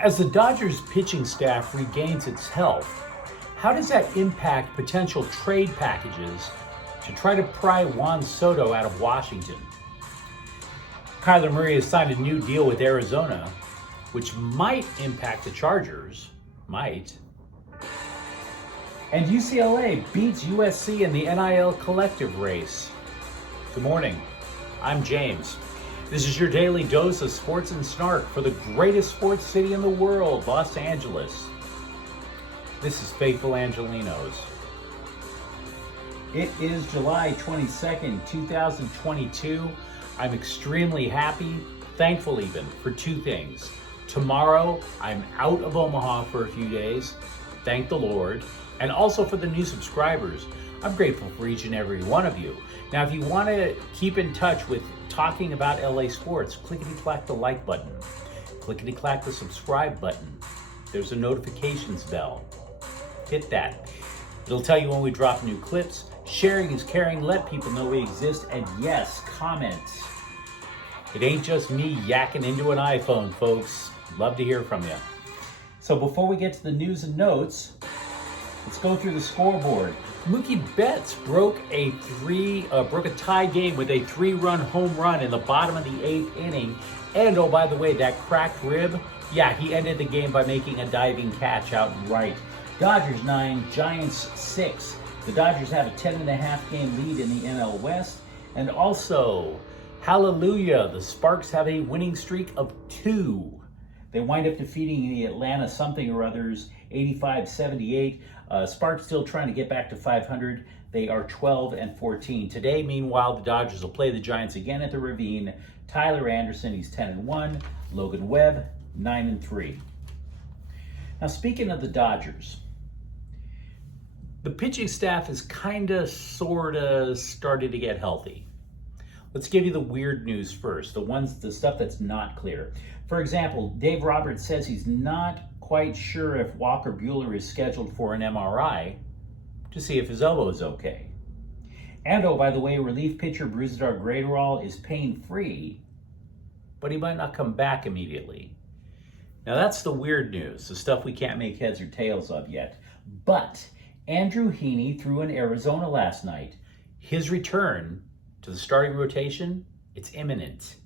As the Dodgers pitching staff regains its health, how does that impact potential trade packages to try to pry Juan Soto out of Washington? Kyler Murray has signed a new deal with Arizona, which might impact the Chargers. Might. And UCLA beats USC in the NIL collective race. Good morning. I'm James. This is your daily dose of sports and snark for the greatest sports city in the world, Los Angeles. This is Faithful Angelenos. It is July 22nd, 2022. I'm extremely happy, thankful even, for two things. Tomorrow, I'm out of Omaha for a few days, thank the Lord, and also for the new subscribers. I'm grateful for each and every one of you. Now, if you want to keep in touch with talking about LA sports, clickety-clack the like button. Clickety-clack the subscribe button. There's a notifications bell. Hit that. It'll tell you when we drop new clips. Sharing is caring. Let people know we exist. And yes, comments. It ain't just me yakking into an iPhone, folks. Love to hear from you. So before we get to the news and notes, let's go through the scoreboard. Mookie Betts broke a tie game with a 3-run home run in the bottom of the 8th inning. And oh, by the way, that cracked rib, he ended the game by making a diving catch out right. Dodgers 9, Giants 6. The Dodgers have a 10.5 game lead in the NL West. And also, hallelujah, the Sparks have a winning streak of 2. They wind up defeating the Atlanta something or others 85-78. Sparks still trying to get back to 500. They are 12-14. Today, meanwhile, the Dodgers will play the Giants again at the Ravine. Tyler Anderson, he's 10-1. Logan Webb, 9-3. Now, speaking of the Dodgers, the pitching staff is sort of started to get healthy. Let's give you the weird news first, the stuff that's not clear. For example, Dave Roberts says he's not quite sure if Walker Buehler is scheduled for an MRI to see if his elbow is okay. And oh, by the way, relief pitcher Brusdar Graterol is pain-free, but he might not come back immediately. Now that's the weird news, the stuff we can't make heads or tails of yet. But Andrew Heaney threw in Arizona last night. His return to the starting rotation, it's imminent.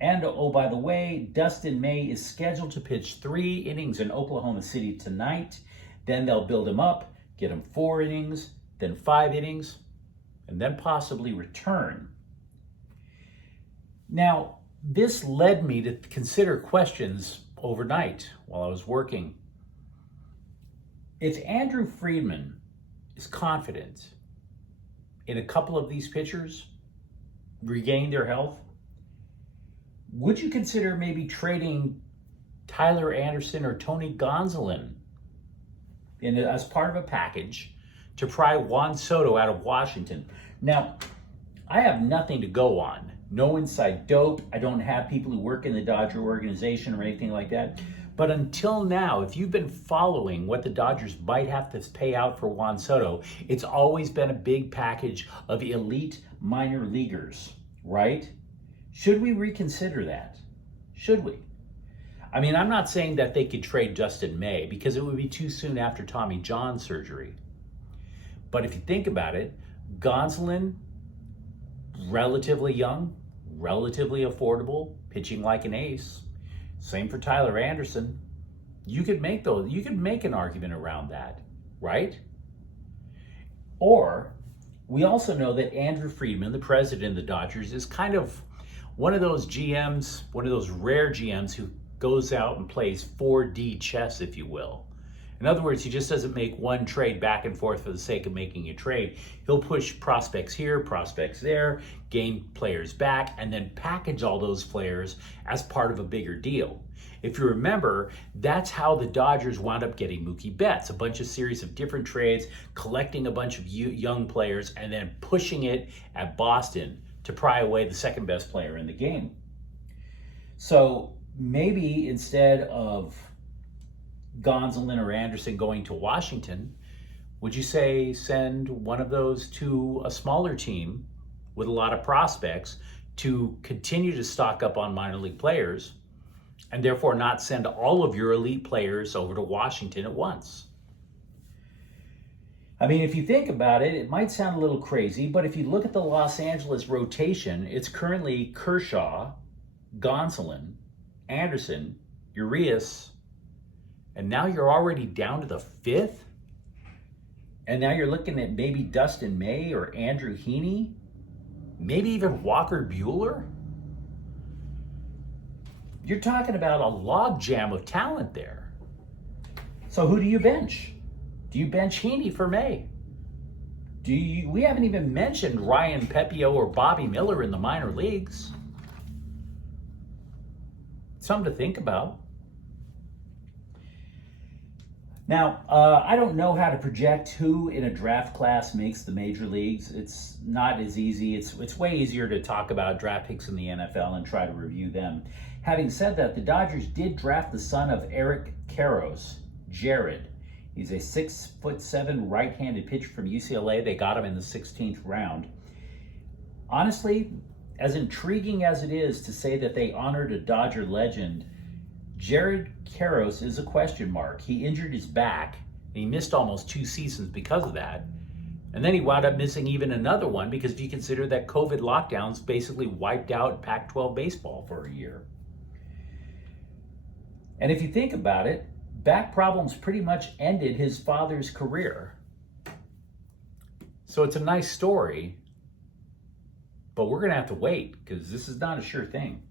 And oh, by the way, Dustin May is scheduled to pitch 3 innings in Oklahoma City tonight. Then they'll build him up, get him 4 innings, then 5 innings, and then possibly return. Now, this led me to consider questions overnight while I was working. If Andrew Friedman is confident in a couple of these pitchers regain their health, would you consider maybe trading Tyler Anderson or Tony Gonsolin as part of a package to pry Juan Soto out of Washington? Now, I have nothing to go on. No inside dope. I don't have people who work in the Dodger organization or anything like that. But until now, if you've been following what the Dodgers might have to pay out for Juan Soto, it's always been a big package of elite minor leaguers, right? Should we reconsider that? Should we? I mean, I'm not saying that they could trade Dustin May because it would be too soon after Tommy John surgery. But if you think about it, Gonsolin, relatively young, relatively affordable, pitching like an ace. Same for Tyler Anderson. You could make an argument around that, right? Or we also know that Andrew Friedman, the president of the Dodgers, is kind of one of those GMs, one of those rare GMs who goes out and plays 4D chess, if you will. In other words, he just doesn't make one trade back and forth for the sake of making a trade. He'll push prospects here, prospects there, gain players back, and then package all those players as part of a bigger deal. If you remember, that's how the Dodgers wound up getting Mookie Betts, a bunch of series of different trades, collecting a bunch of young players, and then pushing it at Boston to pry away the second best player in the game. So maybe instead of Gonsolin or Anderson going to Washington, would you say send one of those to a smaller team with a lot of prospects to continue to stock up on minor league players and therefore not send all of your elite players over to Washington at once. I mean, if you think about it, it might sound a little crazy, but if you look at the Los Angeles rotation, it's currently Kershaw, Gonsolin, Anderson, Urias, and now you're already down to the 5th? And now you're looking at maybe Dustin May or Andrew Heaney, maybe even Walker Buehler? You're talking about a logjam of talent there. So who do you bench? Do you bench Heaney for May? We haven't even mentioned Ryan Pepio or Bobby Miller in the minor leagues. Something to think about. Now, I don't know how to project who in a draft class makes the major leagues. It's not as easy. It's way easier to talk about draft picks in the NFL and try to review them. Having said that, the Dodgers did draft the son of Eric Karros, Jared. He's a 6'7" right-handed pitcher from UCLA. They got him in the 16th round. Honestly, as intriguing as it is to say that they honored a Dodger legend, Jared Karros is a question mark. He injured his back, and he missed almost 2 seasons because of that. And then he wound up missing even another one because if you consider that COVID lockdowns basically wiped out Pac-12 baseball for a year. And if you think about it, back problems pretty much ended his father's career. So it's a nice story, but we're going to have to wait because this is not a sure thing.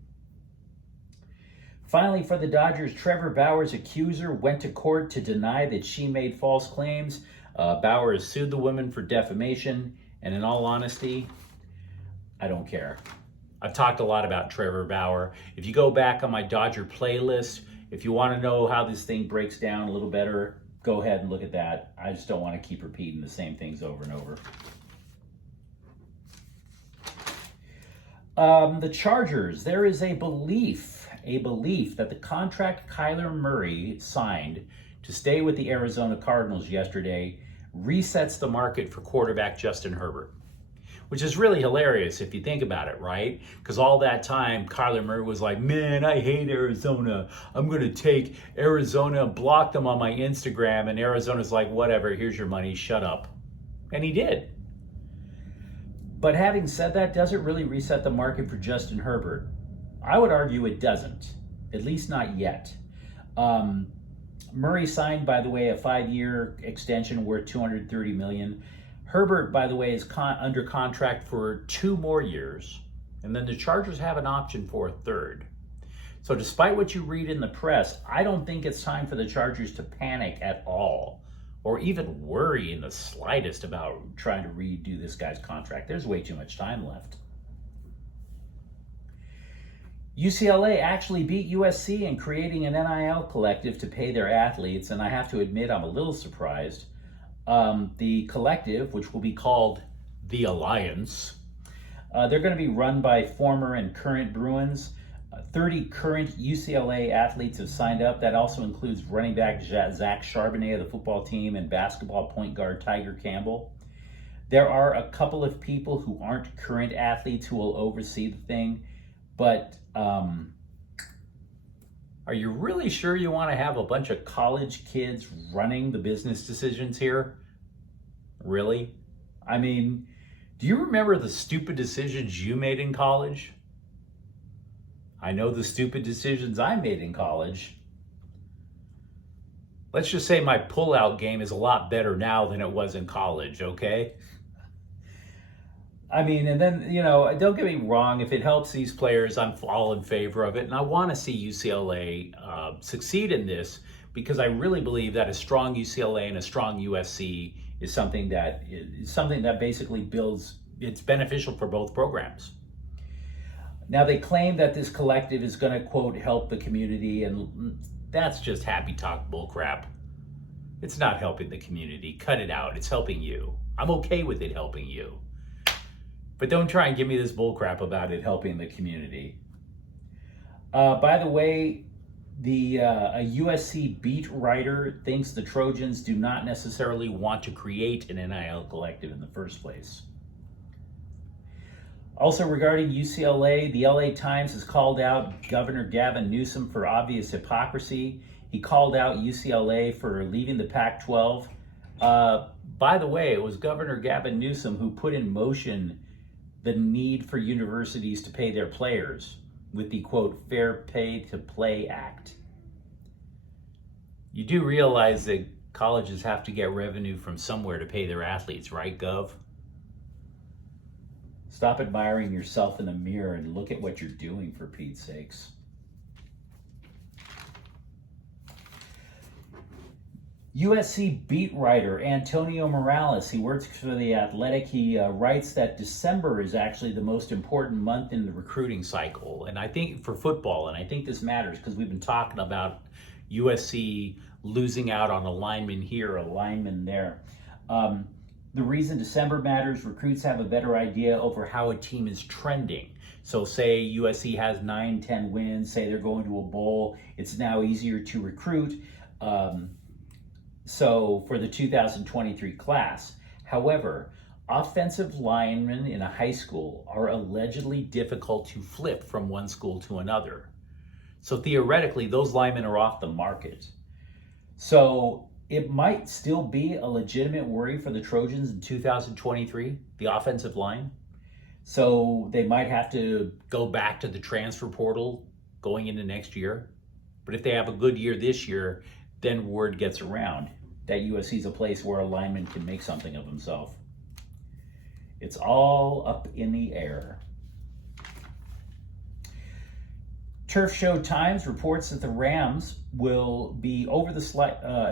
Finally, for the Dodgers, Trevor Bauer's accuser went to court to deny that she made false claims. Bauer has sued the woman for defamation, and in all honesty, I don't care. I've talked a lot about Trevor Bauer. If you go back on my Dodger playlist, if you want to know how this thing breaks down a little better, go ahead and look at that. I just don't want to keep repeating the same things over and over. The Chargers, there is a belief that the contract Kyler Murray signed to stay with the Arizona Cardinals yesterday resets the market for quarterback Justin Herbert, which is really hilarious if you think about it, right? Because all that time, Kyler Murray was like, man, I hate Arizona. I'm going to take Arizona, block them on my Instagram, and Arizona's like, whatever, here's your money, shut up. And he did. But having said that, does it really reset the market for Justin Herbert? I would argue it doesn't, at least not yet. Murray signed, by the way, a 5-year extension worth $230 million. Herbert, by the way, is under contract for 2 more years, and then the Chargers have an option for a 3rd. So despite what you read in the press, I don't think it's time for the Chargers to panic at all, or even worry in the slightest about trying to redo this guy's contract. There's way too much time left. UCLA actually beat USC in creating an NIL collective to pay their athletes, and I have to admit I'm a little surprised. The collective, which will be called the Alliance, they're going to be run by former and current Bruins. 30 current UCLA athletes have signed up. That also includes running back Zach Charbonnet of the football team and basketball point guard Tiger Campbell. There are a couple of people who aren't current athletes who will oversee the thing, but are you really sure you want to have a bunch of college kids running the business decisions here? Really? I mean, do you remember the stupid decisions you made in college? I know the stupid decisions I made in college. Let's just say my pullout game is a lot better now than it was in college, okay? I mean, and then, you know, don't get me wrong, if it helps these players, I'm all in favor of it. And I want to see UCLA succeed in this because I really believe that a strong UCLA and a strong USC is something that basically builds, it's beneficial for both programs. Now, they claim that this collective is going to, quote, help the community, and that's just happy talk bullcrap. It's not helping the community. Cut it out. It's helping you. I'm okay with it helping you. But don't try and give me this bullcrap about it helping the community. By the way, a USC beat writer thinks the Trojans do not necessarily want to create an NIL collective in the first place. Also regarding UCLA, the LA Times has called out Governor Gavin Newsom for obvious hypocrisy. He called out UCLA for leaving the Pac-12. By the way, it was Governor Gavin Newsom who put in motion the need for universities to pay their players with the, quote, Fair Pay to Play Act. You do realize that colleges have to get revenue from somewhere to pay their athletes, right, Gov? Stop admiring yourself in the mirror and look at what you're doing, for Pete's sakes. USC beat writer Antonio Morales, he works for The Athletic. He writes that December is actually the most important month in the recruiting cycle, and I think for football, and I think this matters because we've been talking about USC losing out on a lineman here, a lineman there. The reason December matters, recruits have a better idea over how a team is trending. So say USC has 9-10 wins, say they're going to a bowl, it's now easier to recruit. So for the 2023 class. However, offensive linemen in a high school are allegedly difficult to flip from one school to another. So theoretically, those linemen are off the market. So it might still be a legitimate worry for the Trojans in 2023, the offensive line. So they might have to go back to the transfer portal going into next year. But if they have a good year this year, then word gets around that USC is a place where a lineman can make something of himself. It's all up in the air. Turf Show Times reports that the Rams will be over the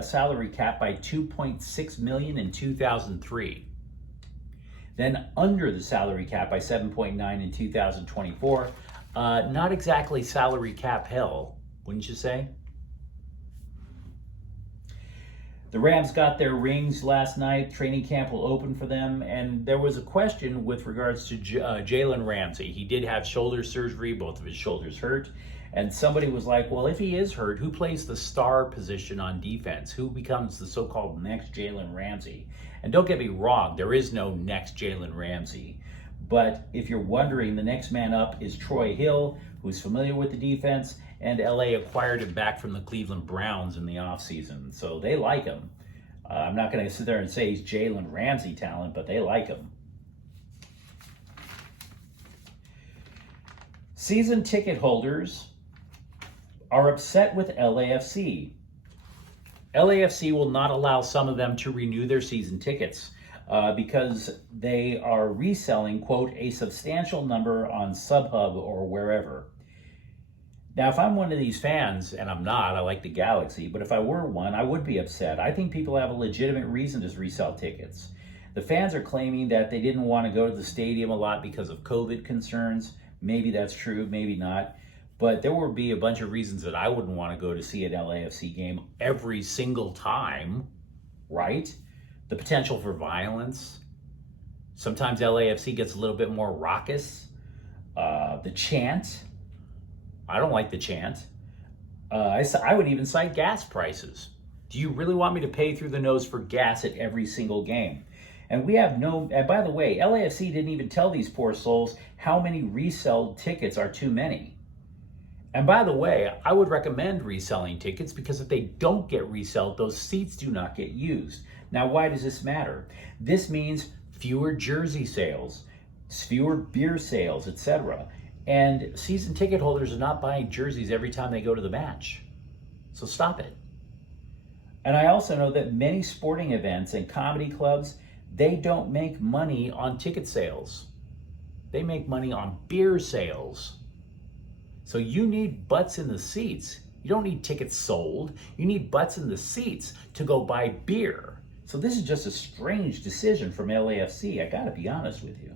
salary cap by $2.6 million in 2003. Then under the salary cap by 7.9 in 2024. Not exactly salary cap hell, wouldn't you say? The Rams got their rings last night. Training camp will open for them. And there was a question with regards to Jalen Ramsey. He did have shoulder surgery. Both of his shoulders hurt. And somebody was like, well, if he is hurt, who plays the star position on defense? Who becomes the so-called next Jalen Ramsey? And don't get me wrong, there is no next Jalen Ramsey. But if you're wondering, the next man up is Troy Hill, who's familiar with the defense, and LA acquired him back from the Cleveland Browns in the offseason. So they like him. I'm not going to sit there and say he's Jalen Ramsey talent, but they like him. Season ticket holders are upset with LAFC. LAFC will not allow some of them to renew their season tickets because they are reselling, quote, a substantial number on SubHub or wherever. Now, if I'm one of these fans, and I'm not, I like the Galaxy, but if I were one, I would be upset. I think people have a legitimate reason to resell tickets. The fans are claiming that they didn't want to go to the stadium a lot because of COVID concerns. Maybe that's true, maybe not. But there will be a bunch of reasons that I wouldn't want to go to see an LAFC game every single time, right? The potential for violence. Sometimes LAFC gets a little bit more raucous. The chant. I don't like the chant. I would even cite gas prices. Do you really want me to pay through the nose for gas at every single game? And we have no, and by the way, LAFC didn't even tell these poor souls how many reselled tickets are too many. And by the way, I would recommend reselling tickets because if they don't get resold, those seats do not get used. Now, why does this matter? This means fewer jersey sales, fewer beer sales, etc. And season ticket holders are not buying jerseys every time they go to the match. So stop it. And I also know that many sporting events and comedy clubs, they don't make money on ticket sales. They make money on beer sales. So you need butts in the seats. You don't need tickets sold. You need butts in the seats to go buy beer. So this is just a strange decision from LAFC. I gotta be honest with you.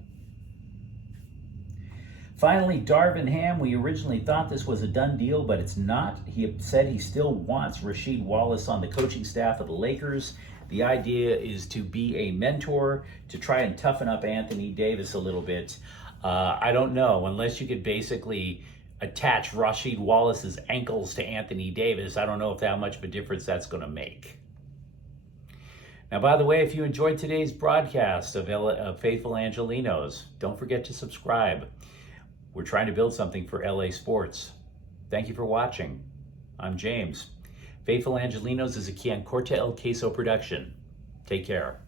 Finally, Darvin Ham, we originally thought this was a done deal, but it's not. He said he still wants Rasheed Wallace on the coaching staff of the Lakers. The idea is to be a mentor, to try and toughen up Anthony Davis a little bit. I don't know, unless you could basically attach Rasheed Wallace's ankles to Anthony Davis, I don't know if how much of a difference that's going to make. Now, by the way, if you enjoyed today's broadcast of Faithful Angelenos, don't forget to subscribe. We're trying to build something for LA sports. Thank you for watching. I'm James. Faithful Angelenos is a Quian Corte El Queso production. Take care.